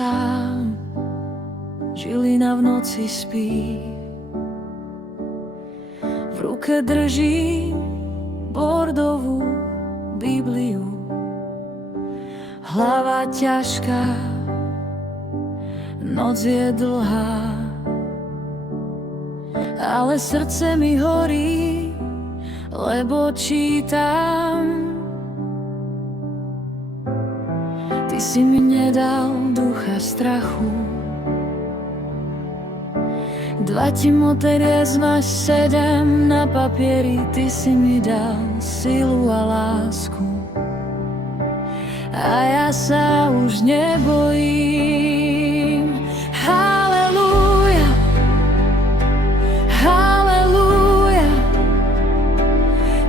sám, žilina v noci spí. V ruke držím bordovú Bibliu. Hlava ťažká, noc je dlhá, ale srdce mi horí, lebo čítam. Ty si mi nedal ducha strachu. 2 Timotejes 7 na papieri, ty si mi dal silu a lásku. A ja sa už nebojím. Halelúja, halelúja,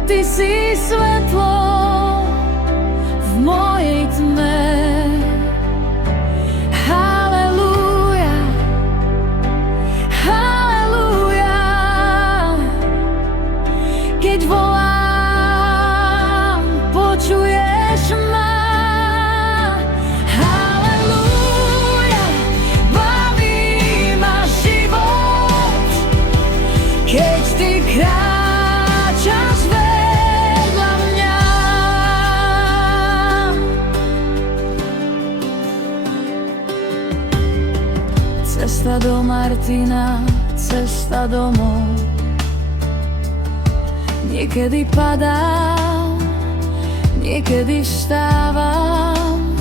ty si svetlo v mojej tme. Halelúja, halelúja, keď volám, počuješ ma. Keď ty kráčaš vedľa mňa, cesta do Martina, cesta domov. Niekedy padám, niekedy vstávam,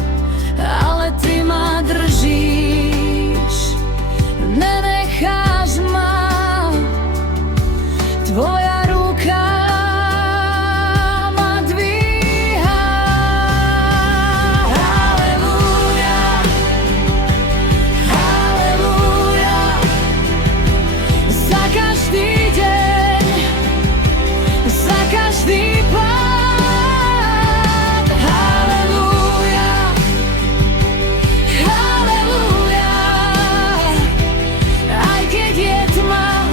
ale ty ma držíš, nenecháš ma. Tvoja ruka ma dvíha. Halelúja, halelúja, za každý deň, za každý pád. Halelúja, halelúja, aj keď je tma,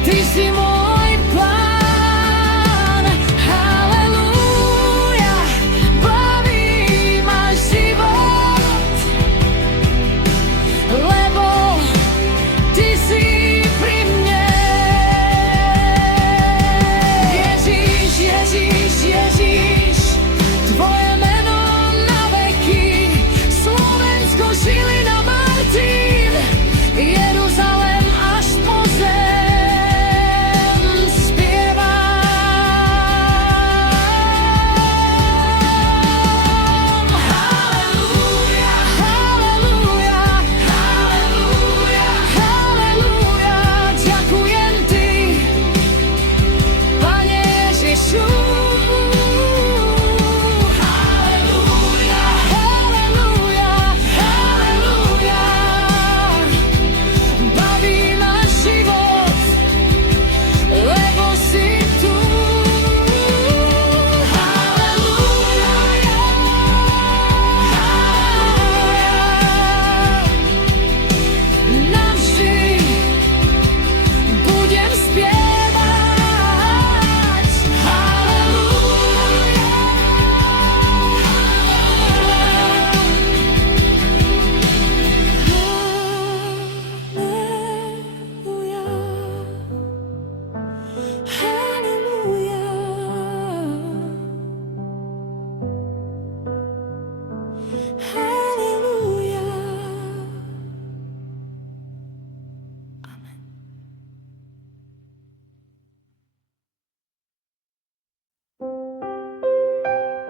ty si môj pán. Halelúja, baví ma život, lebo ty si pri mne. Ježiš, Ježiš, Ježiš, tvoje meno na veky. Slovensko, Žilina, Martin, Jeruzalém až po zem. Hallelujah.